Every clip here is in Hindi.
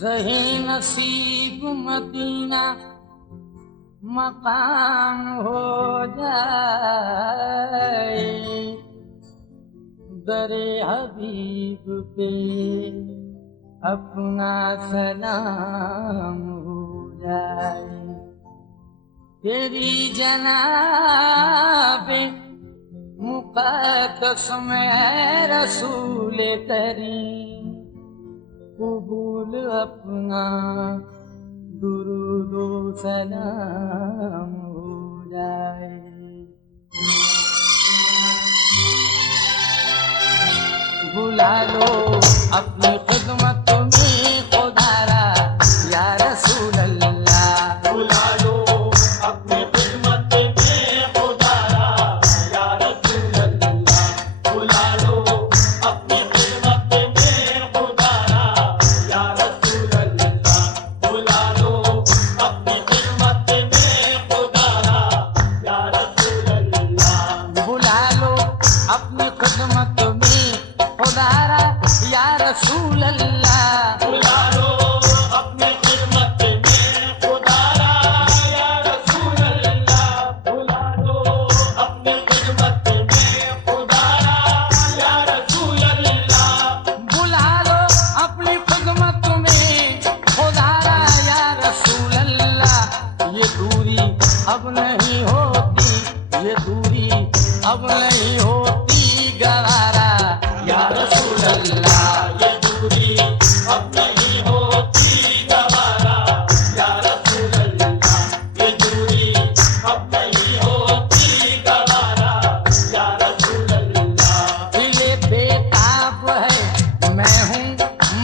रहे नसीब मदीना मकाम हो जाए, दरे हबीब पे अपना सलाम हो जाए। तेरी जनाबे मुक़द्दस में रसूल करीम, कबूल अपना दुरूद सलाम हो जाए। बुला लो अपनी खिदमत में खुदारा या रसूल अल्लाह, बुला लो अपनी खिदमत में खुदारा या रसूल अल्लाह, बुला लो अपनी खिदमत में खुदारा या रसूल अल्लाह, बुला लो अपनी खिदमत में खुदारा या रसूल अल्लाह, बुला लो अपनी खिदमत में खुदारा या रसूल अल्लाह, बुला लो अपनी खिदमत में खुदारा या रसूल अल्लाह, बुला लो अपनी खिदमत में खुदारा या रसूल अल्लाह, बुला लो अपनी खिदमत में खुदारा या रसूल अल्लाह। ये दूरी अब नहीं होती, ये दूरी अब नहीं होती गवारा या रसूल अल्लाह, ये दूरी अब नहीं होती गवारा या रसूल अल्लाह, ये दूरी अब नहीं होती गवारा या रसूल अल्लाह, दिले बेताब है मैं हूँ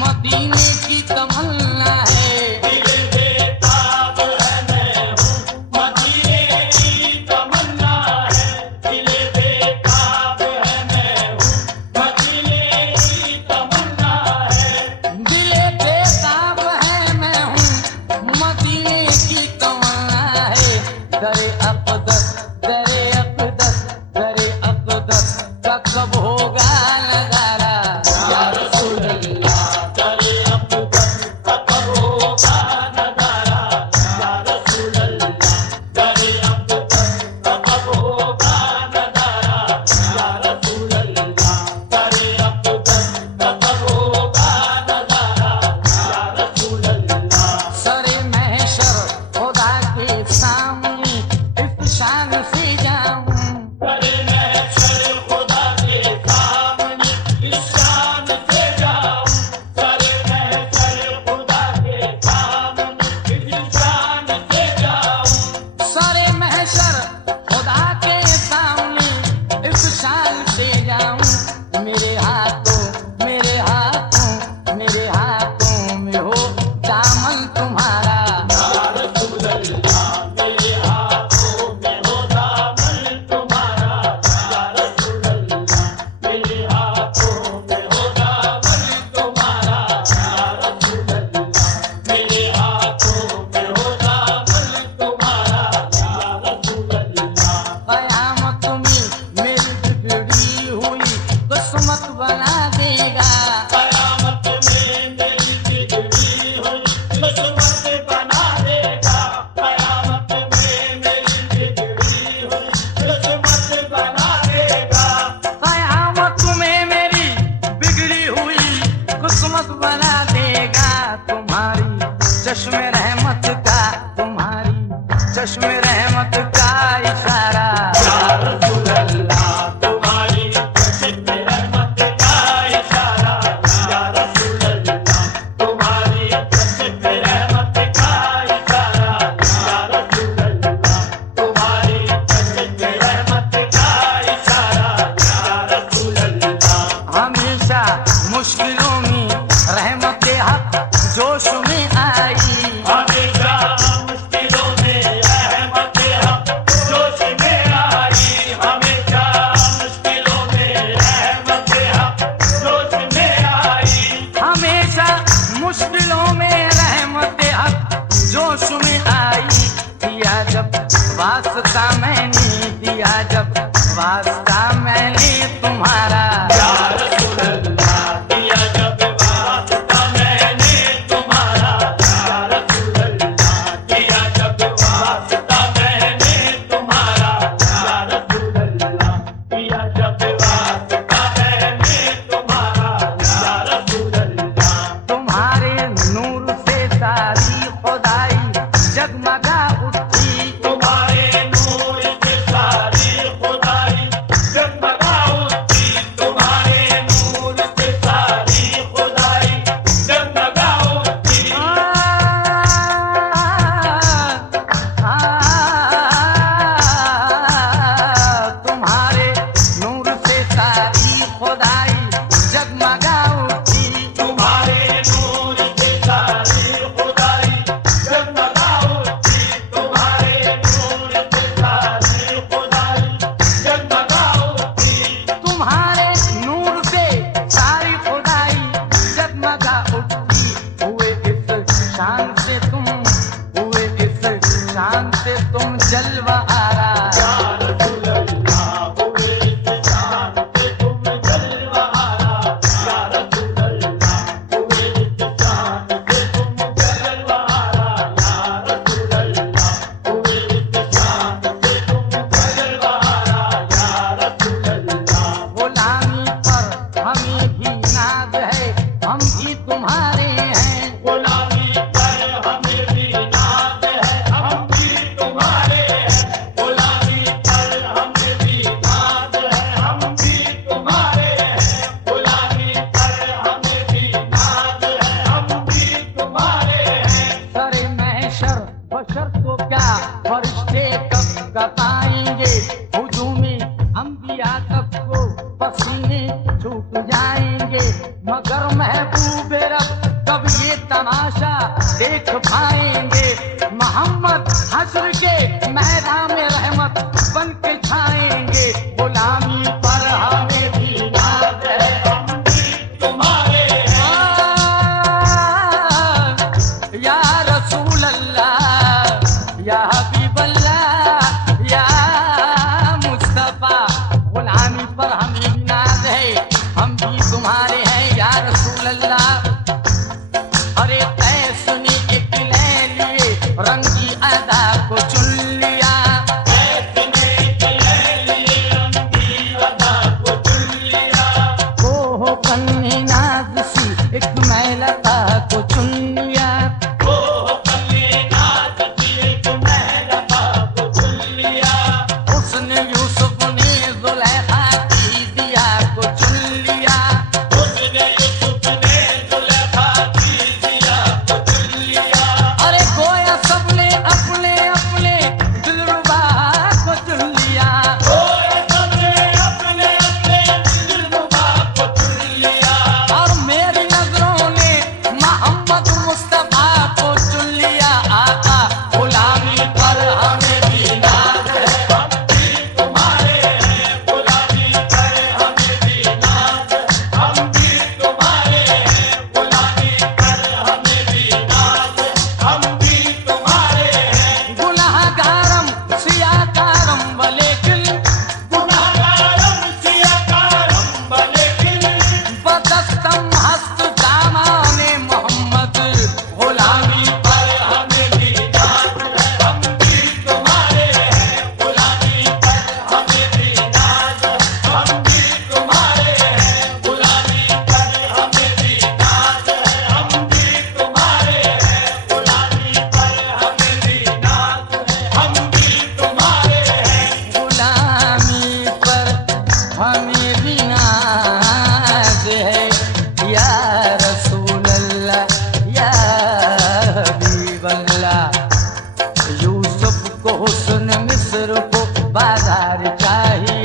मदीने की तमन्ना है, दिल बेताब है मैं हूँ मदीने की तमन्ना है, दिल बेताब है मैं हूँ मदीने की तमन्ना है, दिले बेताब है मैं हूँ मदीने की तमन्ना है। दरे अक़दस दरे अक़दस दरे अक़दस का कब होगा नज़ारा या रसूल अल्लाह, दरे अक़दस का कब होगा नज़ारा या रसूल अल्लाह, दरे अक़दस का कब होगा नज़ारा या रसूल अल्लाह, दरे अक़दस का कब होगा नज़ारा या रसूल अल्लाह, सरे महशर खुदा के सामने इस शान से जाऊं, करे महशर खुदा के सामने इस शान से जाऊं, करे महशर खुदा के सामने इस शान से जाऊं, सरे महशर खुदा के सामने इस शान से जाऊं। मेरे हाथों मेरे हाथों मेरे हाथों में हो दामन तुम्हारा या रसूल अल्लाह, मेरे हाथों में हो दामन तुम्हारा या रसूल अल्लाह, मेरे हाथों में हो दामन तुम्हारा या रसूल अल्लाह, मेरे हाथों में हो दामन तुम्हारा या रसूल अल्लाह, कयामत में मेरी बिगड़ी हुई किस्मत बना देगा, कयामत में मेरी बिगड़ी हुई किस्मत बना देगा, कयामत में मेरी बिगड़ी हुई किस्मत बना देगा, कयामत में मेरी बिगड़ी हुई किस्मत बना देगा। तुम्हारी चश्मे रहमत का तुम्हारी चश्मे रहमत का इशारा या रसूल अल्लाह, तुम्हारी चश्मे रहमत का इशारा या रसूल अल्लाह, तुम्हारी चश्मे रहमत का इशारा या रसूल अल्लाह, तुम्हारी चश्मे रहमत का इशारा या रसूल अल्लाह, हमेशा मुश्किलों में रहमत हक जोश में आई, हमेशा मुश्किलों में रहमत हक जोश में आई, हमेशा मुश्किलों में रहमत हक जोश में आई, हमेशा मुश्किलों में रहमत हक जोश में आई। दिया जब वास्ता मैंने दिया जब वास्ता मैंने तुम्हारा या रसूल अल्लाह, दिया जब वास्ता मैंने तुम्हारा जाएंगे हुजूमी अंबिया सबको पसीने छूट जाएंगे, मगर महबूब रब कब ये तमाशा देख पाएंगे। मोहम्मद हश्र के मैदान में रहमत बन के छाएंगे, गुलामी पर हमें भी नाज है, हम भी तुम्हारे हैं। या रसूल अल्लाह या हबीब अल्लाह या मुस्तफा, गुलामी पर हमें भी नाज है, हम भी तुम्हारे हैं या रसूल अल्लाह। अरे तय सुनी एक ले लिए रंगी अदा को चुन लिया, ऐसने के लिए रंगी अदा को चुन लिया। ओहो कन्नी नाज सी एक मैलता को चुन लिया, ओ कन्ने नाज की एक महलता को चुन लिया। उसने यूसुफ ने जुलेखा की दिया को चुन लिया, उसने यूसुफ ने जुलेखा की दिया को चुन लिया। अरे गोया सबने अपने अपने दिलरुबा को चुन लिया, ओए सबने अपने अपने दिलरुबा को चुन लिया। और मेरी नजरों ने मोहम्मद मुस्तफा को चुन लिया। आका गुलामी पर हमें भी नाज है, हम भी तुम्हारे हैं, गुलामी पर हमें भी नाज। हम भी तुम्हारे हैं, गुलामी पर हमें भी नाज। हम भी तुम्हारे हैं, गुनाहगारम सियाकारम वलेकिन गुनाहगारम सियाकारम वलेकिन बदस्तम हस्त दामाने मोहम्मद, गुलामी पर हमें भी नाज। हम भी तुम्हारे हैं, गुलामी पर हमें भी नाज। हम भी तुम्हारे हैं, गुलामी पर हमें भी नाज। हम भी तुम्हारे हैं, गुलामी पर हमें भी नाज। हम भी तुम्हारे हैं। गुलामी पर हमें भी नाज है, या रसूल अल्लाह या हबीब अल्लाह। यूसुफ को हुस्न मिस्र को बाजार चाहिए,